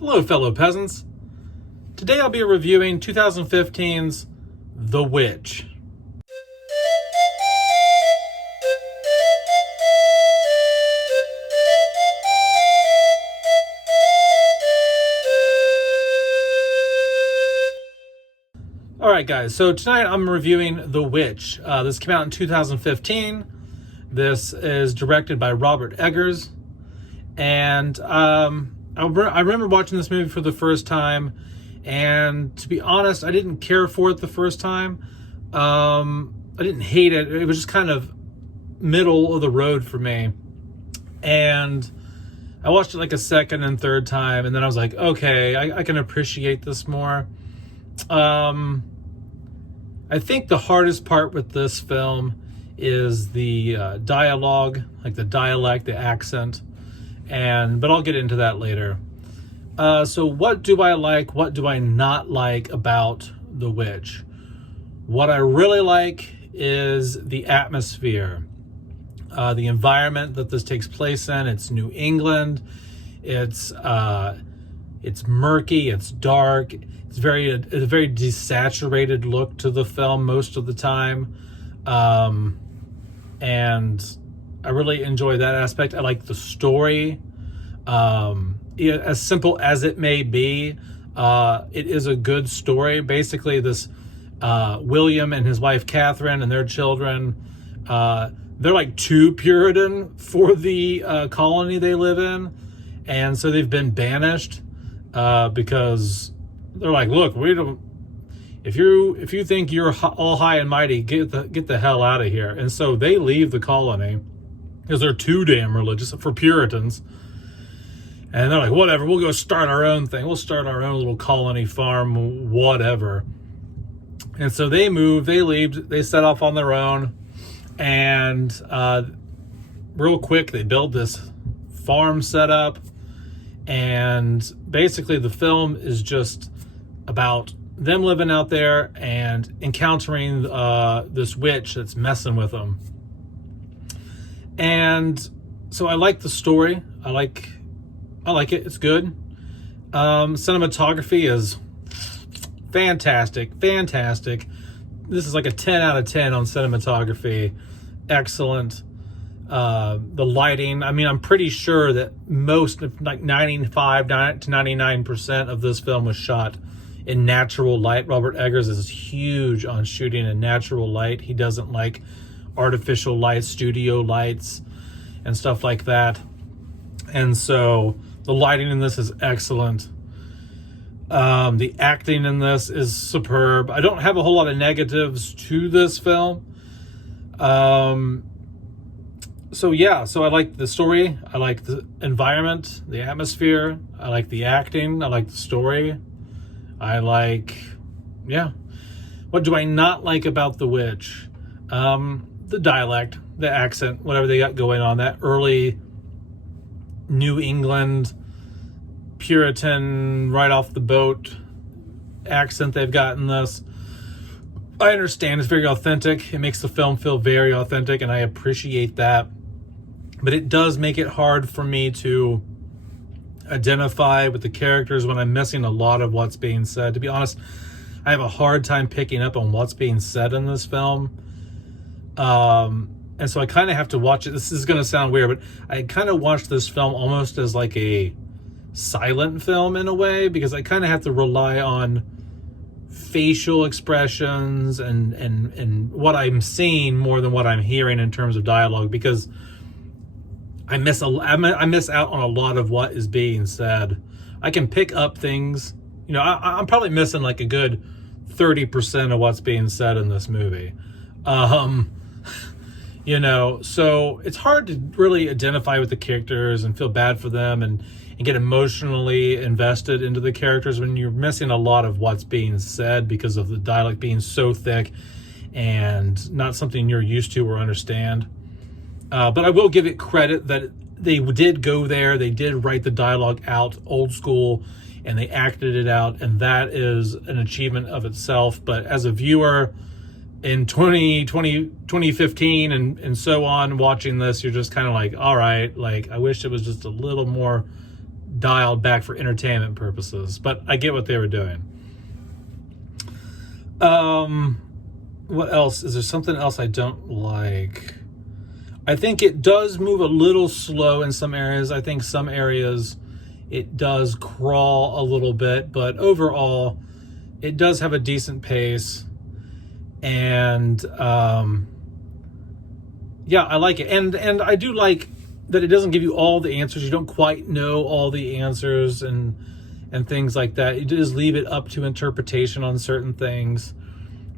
Hello, fellow peasants. Today I'll be reviewing 2015's The Witch. Alright guys, so tonight I'm reviewing The Witch. This came out in 2015. This is directed by Robert Eggers. And I remember watching this movie for the first time, and to be honest, I didn't care for it the first time. I didn't hate it. It was just kind of middle of the road for me. And I watched it like a second and third time, and then I was like, okay, I can appreciate this more. I think the hardest part with this film is the dialogue, like the dialect, the accent. But I'll get into that later. So what do I like? What do I not like about The Witch? What I really like is the atmosphere, the environment that this takes place in. It's New England. It's murky. It's dark. It's a very desaturated look to the film most of the time, and I really enjoy that aspect. I like the story. As simple as it may be, it is a good story. Basically, this William and his wife Catherine and their children, they're like too Puritan for the colony they live in, and so they've been banished because they're like, look, we don't. If you think you're all high and mighty, get the hell out of here. And so they leave the colony because they're too damn religious for Puritans. And they're like, whatever, we'll go start our own thing. We'll start our own little colony farm, whatever. And so they moved, they leave, they set off on their own. And real quick, they build this farm setup. And basically the film is just about them living out there and encountering this witch that's messing with them. And so I like the story. I like it. It's good. Cinematography is fantastic. This is like a 10 out of 10 on cinematography. Excellent. The lighting, I mean, I'm pretty sure that most, like 95 to 99% of this film was shot in natural light. Robert Eggers is huge on shooting in natural light. He doesn't like artificial lights, studio lights, and stuff like that. And so the lighting in this is excellent. The acting in this is superb. I don't have a whole lot of negatives to this film. So I like the story. I like the environment, the atmosphere. I like the acting. I like the story. What do I not like about The Witch? The dialect, the accent, whatever they got going on, that early New England Puritan right off the boat accent they've got in this. I understand it's very authentic. It makes the film feel very authentic, and I appreciate that. But it does make it hard for me to identify with the characters when I'm missing a lot of what's being said. To be honest, I have a hard time picking up on what's being said in this film. And so I kind of have to watch it. This is going to sound weird, but I kind of watched this film almost as like a silent film in a way, because I kind of have to rely on facial expressions and what I'm seeing more than what I'm hearing in terms of dialogue, because I miss out on a lot of what is being said. I can pick up things, I'm probably missing like a good 30% of what's being said in this movie. So it's hard to really identify with the characters and feel bad for them and get emotionally invested into the characters when you're missing a lot of what's being said because of the dialect being so thick and not something you're used to or understand. But I will give it credit that they did go there, they did write the dialogue out old school, and they acted it out, and that is an achievement of itself. But as a viewer in 2015 and so on, watching this, you're just kind of like, all right, like I wish it was just a little more dialed back for entertainment purposes, but I get what they were doing. What else? Is there something else I don't like? I think it does move a little slow in some areas. I think some areas it does crawl a little bit, but overall it does have a decent pace. And yeah, I like it. And I do like that it doesn't give you all the answers. You don't quite know all the answers and things like that. You just leave it up to interpretation on certain things.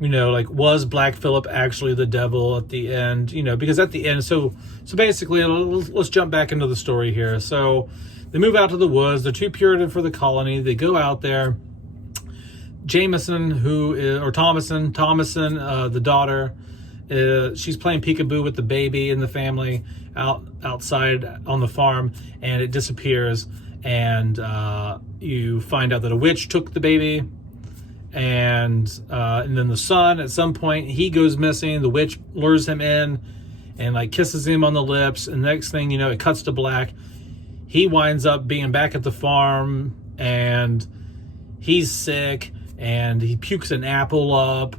You know, like, was Black Phillip actually the devil at the end? You know, because at the end, so basically, let's jump back into the story here. So they move out to the woods. They're too Puritan for the colony. They go out there. Thomason, the daughter, she's playing peekaboo with the baby in the family outside on the farm, and it disappears. And you find out that a witch took the baby. And then the son, at some point, he goes missing. The witch lures him in and like kisses him on the lips. And the next thing you know, it cuts to black. He winds up being back at the farm, and he's sick, and he pukes an apple up.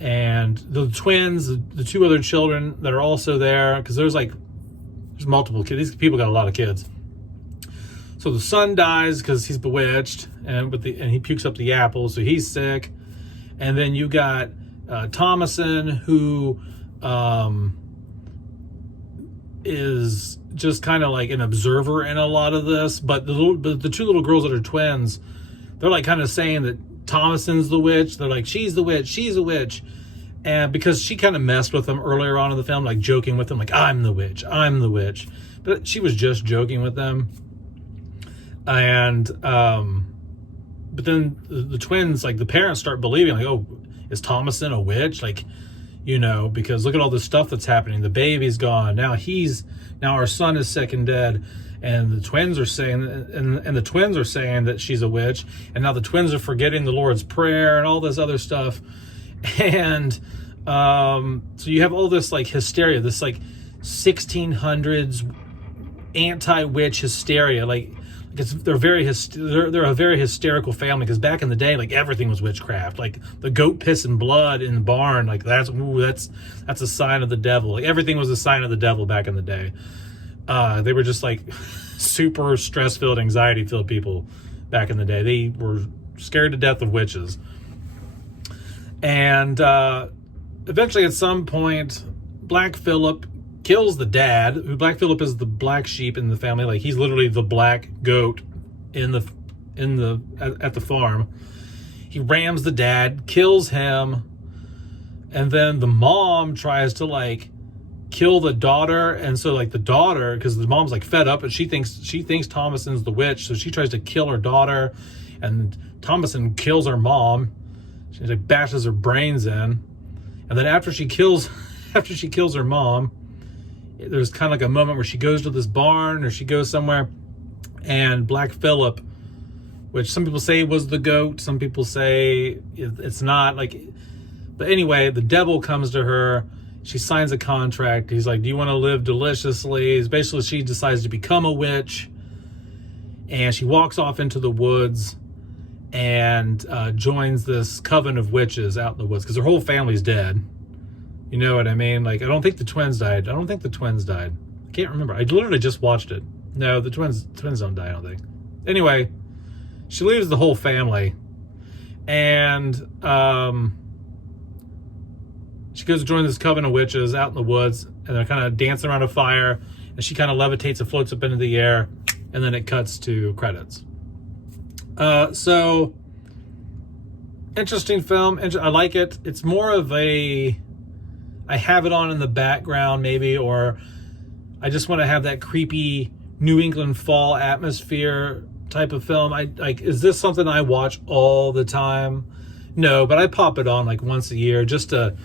And the twins, the two other children that are also there, because there's multiple kids. These people got a lot of kids. So the son dies because he's bewitched, and he pukes up the apple, so he's sick. And then you got Thomason, who is just kind of like an observer in a lot of this. But the two little girls that are twins, they're like kind of saying that Thomason's the witch. They're like, she's the witch, she's a witch. And because she kind of messed with them earlier on in the film, like joking with them, like, I'm the witch, I'm the witch. But she was just joking with them. And but then the twins, like the parents, start believing, like, oh, is Thomason a witch? Like, you know, because look at all this stuff that's happening. The baby's gone. Now our son is sick and dead. And the twins are saying, and the twins are saying that she's a witch. And now the twins are forgetting the Lord's Prayer and all this other stuff. And so you have all this like hysteria, this like 1600s anti-witch hysteria. They're a very hysterical family, because back in the day, like, everything was witchcraft. Like the goat piss and blood in the barn, like that's a sign of the devil. Like everything was a sign of the devil back in the day. They were just like super stress-filled, anxiety-filled people back in the day. They were scared to death of witches. And eventually, at some point, Black Phillip kills the dad. Black Phillip is the black sheep in the family. Like, he's literally the black goat at the farm. He rams the dad, kills him, and then the mom tries to like kill the daughter. And so like the daughter, because the mom's like fed up, and she thinks Thomason's the witch, so she tries to kill her daughter, and Thomason kills her mom. She like bashes her brains in, and then after she kills her mom, there's kind of like a moment where she goes to this barn, or she goes somewhere, and Black Phillip, which some people say was the goat, some people say it's not, like, but anyway, the devil comes to her. She signs a contract. He's like, do you want to live deliciously? Basically, she decides to become a witch, and she walks off into the woods and joins this coven of witches out in the woods, because her whole family's dead. You know what I mean? Like, I don't think the twins died. I can't remember. I literally just watched it. No, the twins don't die, I don't think. Anyway, she leaves the whole family, and she goes to join this coven of witches out in the woods, and they're kind of dancing around a fire, and she kind of levitates and floats up into the air, and then it cuts to credits. So, interesting film. I like it. It's more of I have it on in the background maybe, or I just want to have that creepy New England fall atmosphere type of film. Is this something I watch all the time? No, but I pop it on like once a year just to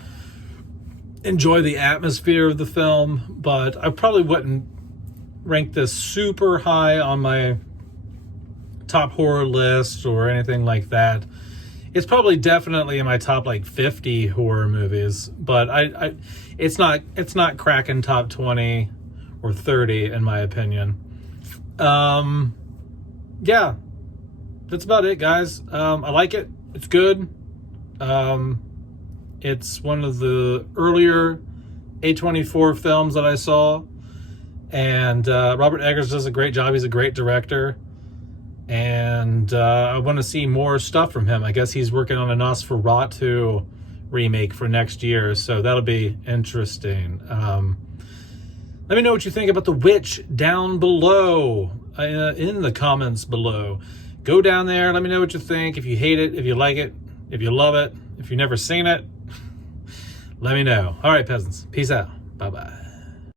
enjoy the atmosphere of the film. But I probably wouldn't rank this super high on my top horror list or anything like that. It's probably definitely in my top like 50 horror movies, but it's not cracking top 20 or 30 in my opinion. yeah, that's about it, guys. I like it. It's good. It's one of the earlier A24 films that I saw. And Robert Eggers does a great job. He's a great director. And I want to see more stuff from him. I guess he's working on a Nosferatu remake for next year, so that'll be interesting. Let me know what you think about The Witch down below, in the comments below. Go down there, let me know what you think. If you hate it, if you like it, if you love it, if you've never seen it, let me know. All right, peasants, peace out. Bye-bye.